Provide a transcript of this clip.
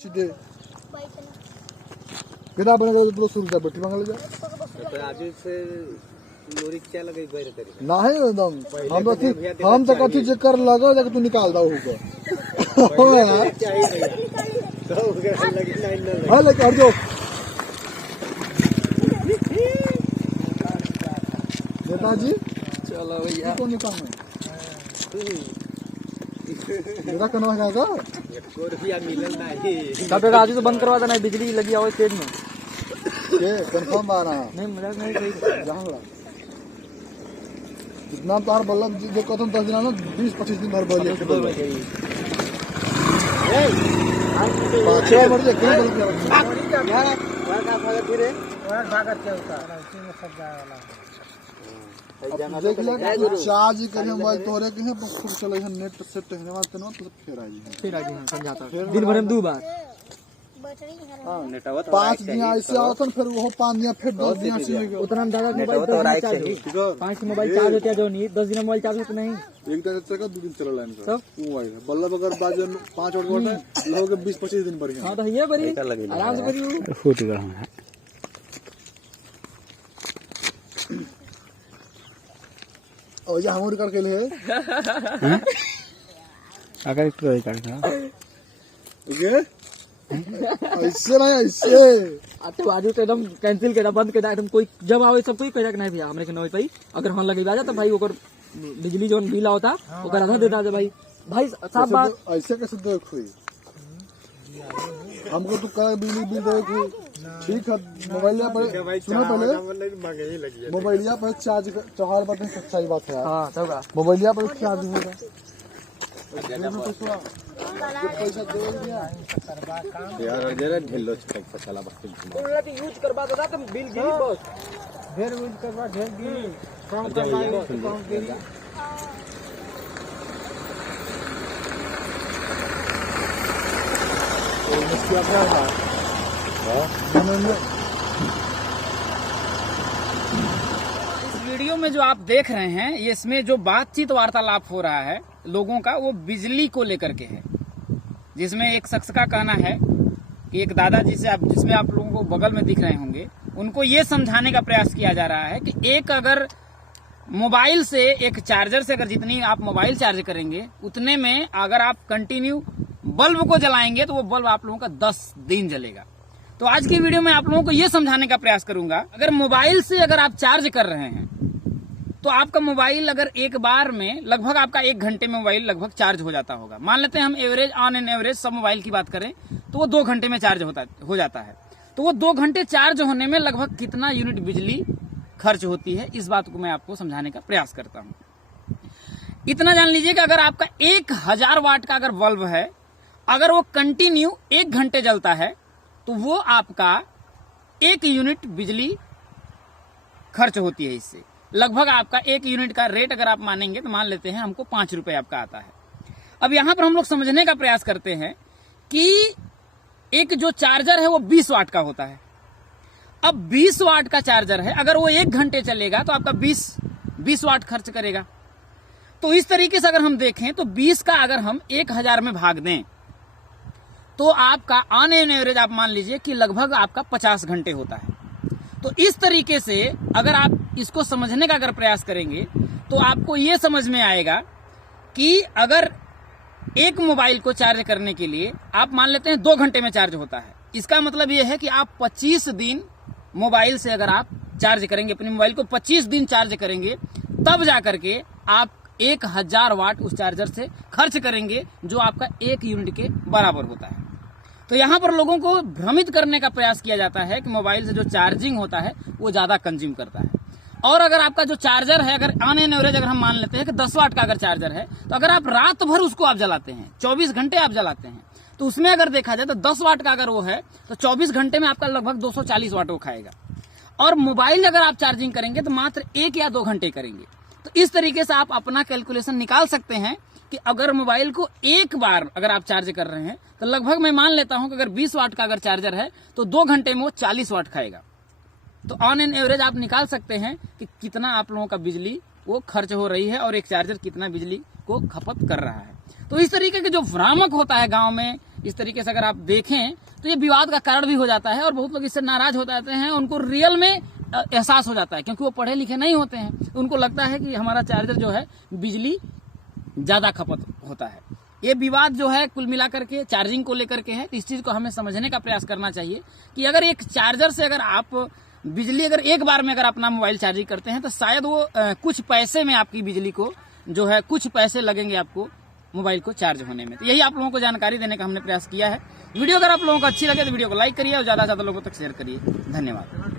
सीधे कितना बनेगा तो शुरू जा बैठी मांग ले जा तो आजू से लोरी क्या लगे बैर करी नहीं एकदम हम तो कथी जे कर लगा जाके तू निकाल दो होगा हो यार चाहिए तो उनके लगी लाइन न लगे हां ले कर दो नेताजी चलो भैया कौन निकाल में मेरा कनो है का 1 रुपया मिलल नहीं तब राजू तो बंद करवा देना बिजली लगी आओ खेत में ये कंफर्म आ रहा है नहीं मजाक नहीं सही जहां लगा जितना तार बल्लम जो कथन 10 दिन ना 20-25 दिन भर बोलिए ए पाछे मर जा क्यों बोल यार वहां का भागत फिरे और भागत क्या होता है उसी में सब जाए वाला देख ले चार्ज करे मोबाइल तोरे के खूब चले है नेट सेट है ना तो फिर आ जी फिर आगे समझाता दिन भर में 2 बार हां नेटवा तो 5 दिन ऐसे आओ तो फिर वो 5 दिन फिर 10 दिन से उतना में ज्यादा मोबाइल तो राइट चाहिए 5 मोबाइल चार्ज होता है जो नहीं 10 दिन मोबाइल चार्ज होता नहीं एक दिन से का 2 दिन चला लाइन का सब वो आई बल्लभ अगर बाजन 5 और घंटे लोग 20-25 दिन बढ़िया हां तो ये बड़ी आराम से करियो फूट गया है और ये हमर करके ले अगर एक तो करता ये ऐसे नहीं ऐसे आते बाजू तो एकदम कैंसिल केदा बंद केदा एकदम कोई जब आवे सब कोई कह नहीं भैया हमरे के नहीं पई अगर हम लगे बाजा तो भाई ओकर बिजली जोन बिल आवता ओकर आधा दे दा भाई भाई साफ बात ऐसे कैसे देख हुई हमको तो कह बिजली बिल दे की ठीक है मोबाइल पर सुनो पहले मांगे ही लगी मोबाइल पर चार्ज चौहार बटन सच्चाई बात है हां तब का मोबाइल पर चार्ज होगा पैसा दे दिया यार जरा ढिल्लो पैसा चला बस उन्होंने यूज करवा देता तो बिल गिरी बस ढेर यूज करवा ढेर गिरी कम करवा कम गिरी इस वीडियो में जो आप देख रहे हैं ये इसमें जो बातचीत वार्तालाप हो रहा है लोगों का वो बिजली को लेकर के है जिसमें एक शख्स का कहना है कि एक दादाजी से आप जिसमें आप लोगों को बगल में दिख रहे होंगे उनको ये समझाने का प्रयास किया जा रहा है कि एक अगर मोबाइल से एक चार्जर से अगर जितनी आप मोबाइल चार्ज करेंगे उतने में अगर आप कंटिन्यू बल्ब को जलाएंगे तो वो बल्ब आप लोगों का 10 दिन जलेगा। तो आज की वीडियो में आप लोगों को ये समझाने का प्रयास करूंगा अगर मोबाइल से अगर आप चार्ज कर रहे हैं तो आपका मोबाइल अगर एक बार में लगभग आपका 1 घंटे में मोबाइल लगभग चार्ज हो जाता होगा। मान लेते हैं हम एवरेज ऑन एन एवरेज सब मोबाइल की बात करें तो वो 2 घंटे में चार्ज हो जाता है। तो वो 2 घंटे चार्ज होने में लगभग कितना यूनिट बिजली खर्च होती है इस बात को मैं आपको समझाने का प्रयास करता हूं। इतना जान लीजिए कि अगर आपका 1000 वाट का अगर बल्ब है अगर वो कंटिन्यू 1 घंटे जलता है तो वो आपका 1 यूनिट बिजली खर्च होती है। इससे लगभग आपका 1 यूनिट का रेट अगर आप मानेंगे तो मान लेते हैं हमको 5 रुपए आपका आता है। अब यहां पर हम लोग समझने का प्रयास करते हैं कि एक जो चार्जर है वो 20 वाट का होता है। अब 20 वाट का चार्जर है अगर वो 1 घंटे चलेगा तो आपका 20 वाट खर्च करेगा। तो इस तरीके से अगर हम देखें तो 20 का अगर हम 1000 में भाग दें तो आपका ऑन एन एवरेज आप मान लीजिए कि लगभग आपका 50 घंटे होता है। तो इस तरीके से अगर आप इसको समझने का अगर प्रयास करेंगे तो आपको ये समझ में आएगा कि अगर एक मोबाइल को चार्ज करने के लिए आप मान लेते हैं 2 घंटे में चार्ज होता है। इसका मतलब ये है कि आप 25 दिन मोबाइल से अगर आप चार्ज करेंगे अपने मोबाइल को 25 दिन चार्ज करेंगे तब जाकर के आप 1000 वाट उस चार्जर से खर्च करेंगे जो आपका 1 यूनिट के बराबर होता है। तो यहाँ पर लोगों को भ्रमित करने का प्रयास किया जाता है कि मोबाइल से जो चार्जिंग होता है वो ज्यादा कंज्यूम करता है। और अगर आपका जो चार्जर है अगर ऑन एन एवरेज अगर हम मान लेते हैं कि 10 वाट का अगर चार्जर है तो अगर आप रात भर उसको आप जलाते हैं 24 घंटे आप जलाते हैं तो उसमें अगर देखा जाए तो 10 वाट का अगर वो है तो 24 घंटे में आपका लगभग 240 वाट वो खाएगा। और मोबाइल अगर आप चार्जिंग करेंगे तो मात्र 1 या 2 घंटे करेंगे। तो इस तरीके से आप अपना कैलकुलेशन निकाल सकते हैं कि अगर मोबाइल को एक बार अगर आप चार्ज कर रहे हैं तो लगभग मैं मान लेता हूं कि अगर 20 वाट का अगर चार्जर है तो 2 घंटे में वो 40 वाट खाएगा। तो ऑन एन एवरेज आप निकाल सकते हैं कि कितना आप लोगों का बिजली वो खर्च हो रही है और एक चार्जर कितना बिजली को खपत कर रहा है। तो इस तरीके के जो भ्रामक होता है गांव में इस तरीके से अगर आप देखें तो ये विवाद का कारण भी हो जाता है और बहुत लोग इससे नाराज हो जाते हैं। उनको रियल में एहसास हो जाता है, क्योंकि वो पढ़े लिखे नहीं होते हैं। उनको लगता है कि हमारा चार्जर जो है बिजली ज्यादा खपत होता है। ये विवाद जो है कुल मिलाकर के चार्जिंग को लेकर के है। इस चीज को हमें समझने का प्रयास करना चाहिए कि अगर एक चार्जर से अगर आप बिजली अगर एक बार में अगर अपना मोबाइल चार्जिंग करते हैं तो शायद वो कुछ पैसे में आपकी बिजली को जो है कुछ पैसे लगेंगे आपको मोबाइल को चार्ज होने में। तो यही आप लोगों को जानकारी देने का हमने प्रयास किया है। वीडियो अगर आप लोगों को अच्छी लगे तो वीडियो को लाइक करिए और ज्यादा से ज्यादा लोगों तक शेयर करिए। धन्यवाद।